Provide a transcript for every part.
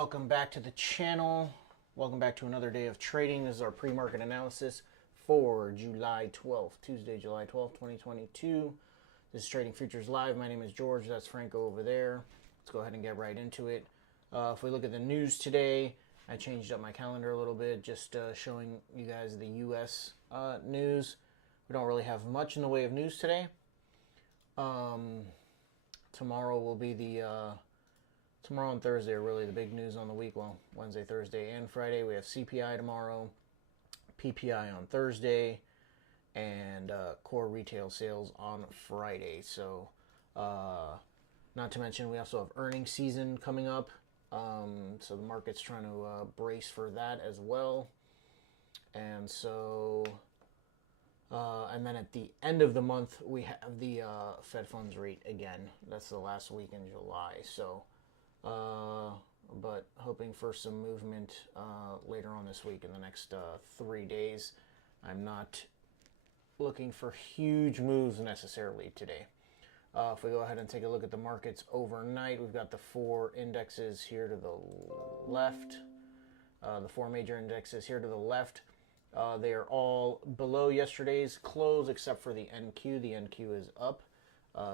Welcome back to the channel. Welcome back to another day of trading. This is our pre-market analysis for July 12th, Tuesday, July 12th, 2022. This is Trading Futures Live. My name is George. That's Franco over there. Let's go ahead and get right into it. If we look at the news today, I changed up my calendar a little bit, just showing you guys the U.S. News. We don't really have much in the way of news today. Tomorrow will be tomorrow and Thursday are really the big news on the week. Well, Wednesday, Thursday, and Friday. We have CPI tomorrow, PPI on Thursday, and core retail sales on Friday. So, not to mention, we also have earnings season coming up. So the market's trying to brace for that as well. And so, and then at the end of the month, we have the Fed funds rate again. That's the last week in July. So, but hoping for some movement later on this week in the next 3 days. I'm not looking for huge moves necessarily today. If we go ahead and take a look at the markets overnight, we've got the four indexes here to the left. The four major indexes here to the left. They are all below yesterday's close except for the NQ. The NQ is up.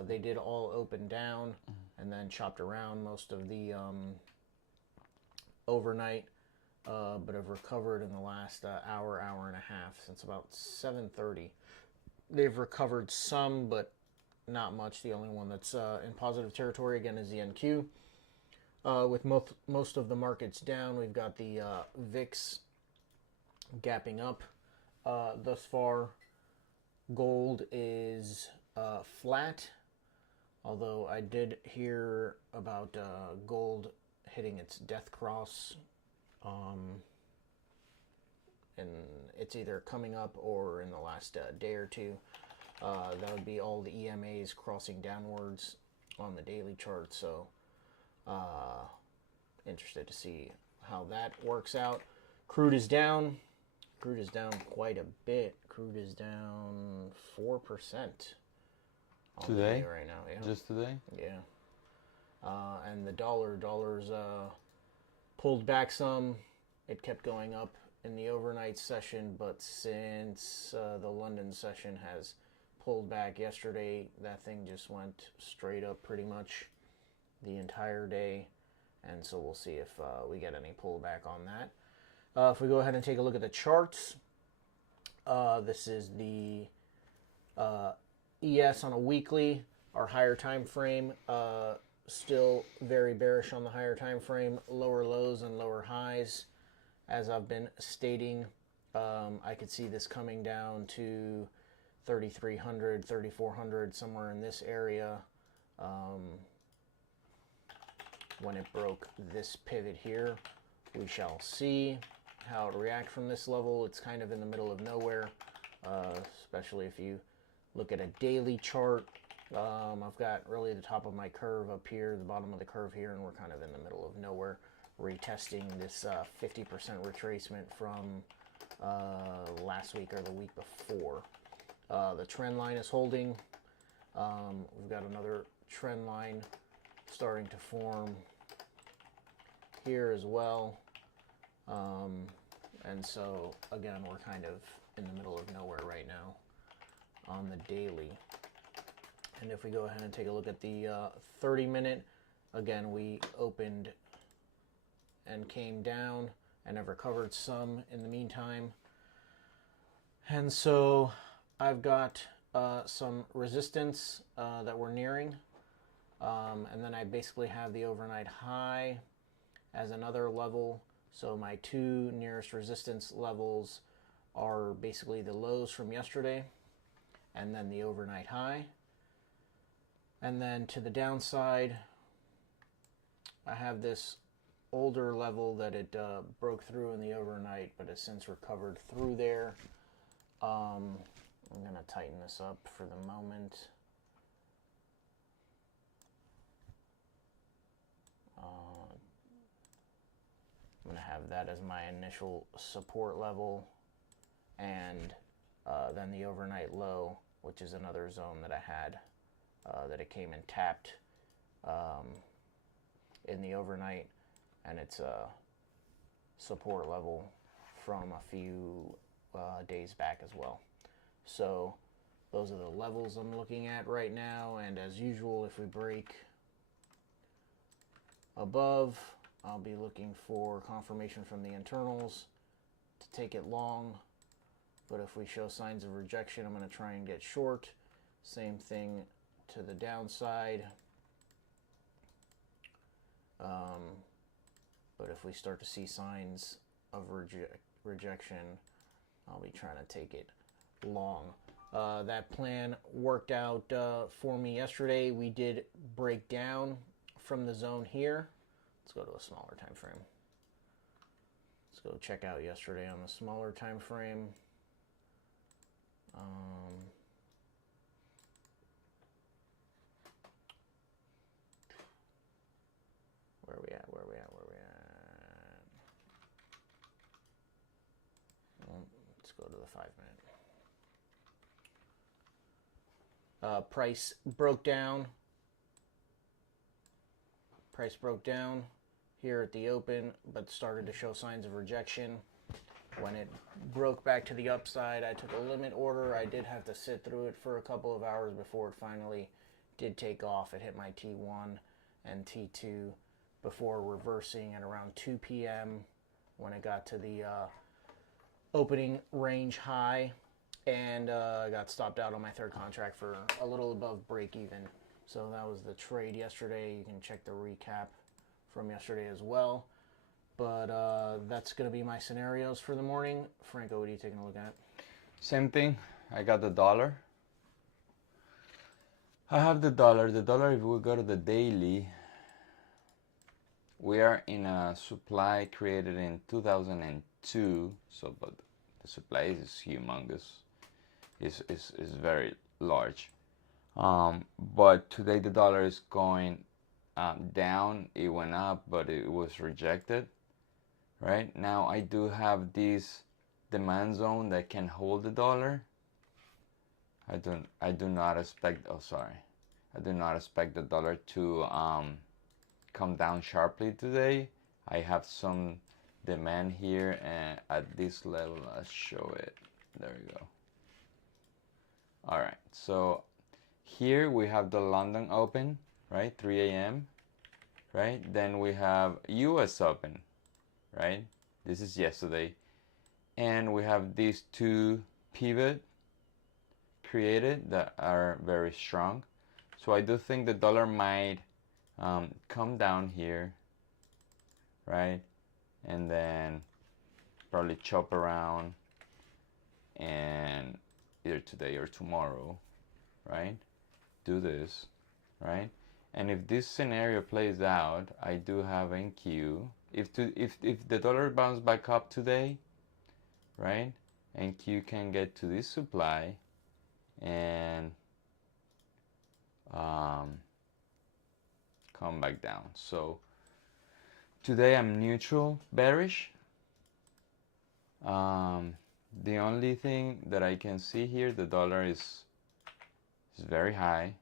They did all open down and then chopped around most of the overnight, but have recovered in the last hour and a half, since about 7:30. They've recovered some, but not much. The only one that's in positive territory, again, is the NQ. With most of the markets down, we've got the VIX gapping up thus far. Gold is flat, although I did hear about gold hitting its death cross, and it's either coming up or in the last day or two. That would be all the EMAs crossing downwards on the daily chart. So interested to see how that works out. Crude is down. Crude is down quite a bit. Crude is down 4% today right now. Yeah. Just today? Yeah. And the dollar's pulled back some. It kept going up in the overnight session, but since the London session has pulled back yesterday, that thing just went straight up pretty much the entire day. And so we'll see if we get any pullback on that. If we go ahead and take a look at the charts, this is the ES on a weekly, our higher time frame. Still very bearish on the higher time frame, lower lows and lower highs. As I've been stating, I could see this coming down to 3,300, 3,400, somewhere in this area, when it broke this pivot here. We shall see how it reacts from this level. It's kind of in the middle of nowhere, especially if you look at a daily chart. I've got really the top of my curve up here, the bottom of the curve here, and we're kind of in the middle of nowhere, retesting this 50% retracement from last week or the week before. The trend line is holding. We've got another trend line starting to form here as well. And so, again, we're kind of in the middle of nowhere right now on the daily. And if we go ahead and take a look at the 30-minute, again, we opened and came down and have recovered some in the meantime. And so I've got some resistance that we're nearing. And then I basically have the overnight high as another level. So my two nearest resistance levels are basically the lows from yesterday and then the overnight high. And then to the downside, I have this older level that it broke through in the overnight, but has since recovered through there. I'm going to tighten this up for the moment. I'm going to have that as my initial support level, and then the overnight low, which is another zone that I had that it came and tapped in the overnight, and it's a support level from a few days back as well. So those are the levels I'm looking at right now, and as usual, if we break above, I'll be looking for confirmation from the internals to take it long. But if we show signs of rejection, I'm going to try and get short. Same thing to the downside. But if we start to see signs of rejection, I'll be trying to take it long. That plan worked out for me yesterday. We did break down from the zone here. Let's go to a smaller time frame. Let's go check out yesterday on the smaller time frame. Where are we at? Well, let's go to the 5-minute. Price broke down. Price broke down here at the open, but started to show signs of rejection. When it broke back to the upside, I took a limit order. I did have to sit through it for a couple of hours before it finally did take off. It hit my T1 and T2 before reversing at around 2 p.m. when it got to the opening range high, and I got stopped out on my third contract for a little above break even. So that was the trade yesterday. You can check the recap from yesterday as well. But that's going to be my scenarios for the morning. Franco, what are you taking a look at? Same thing. I got the dollar. I have the dollar. The dollar, if we go to the daily, we are in a supply created in 2002. So, but the supply is humongous. It's very large. But today the dollar is going down. It went up, but it was rejected. Right now I do have this demand zone that can hold the dollar. I do not expect I do not expect the dollar to come down sharply today. I have some demand here, and at this level, let's show it. There we go. All right, so here we have the London Open, right, 3 a.m. right? Then we have US Open, right? This is yesterday. And we have these two pivot created that are very strong. So I do think the dollar might come down here, right? And then probably chop around, and either today or tomorrow, right? Do this, right? And if this scenario plays out, I do have NQ. If the dollar bounces back up today, right, NQ can get to this supply and come back down. So today I'm neutral, bearish. The only thing that I can see here, the dollar is very high,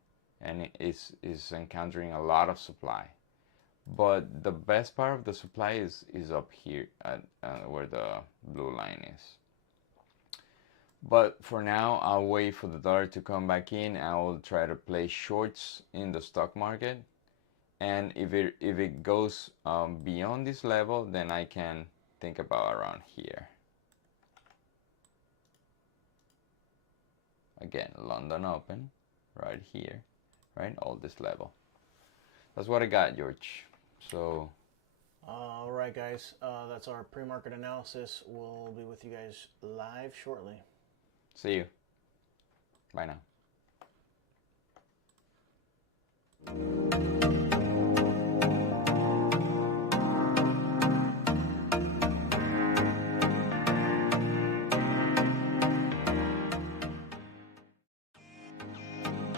and it is encountering a lot of supply. But the best part of the supply is up here at where the blue line is. But for now, I'll wait for the dollar to come back in. I will try to play shorts in the stock market. And if it goes beyond this level, then I can think about around here. Again, London Open, right here, right? All this level. That's what I got, George. So. All right, guys. That's our pre-market analysis. We'll be with you guys live shortly. See you. Bye now.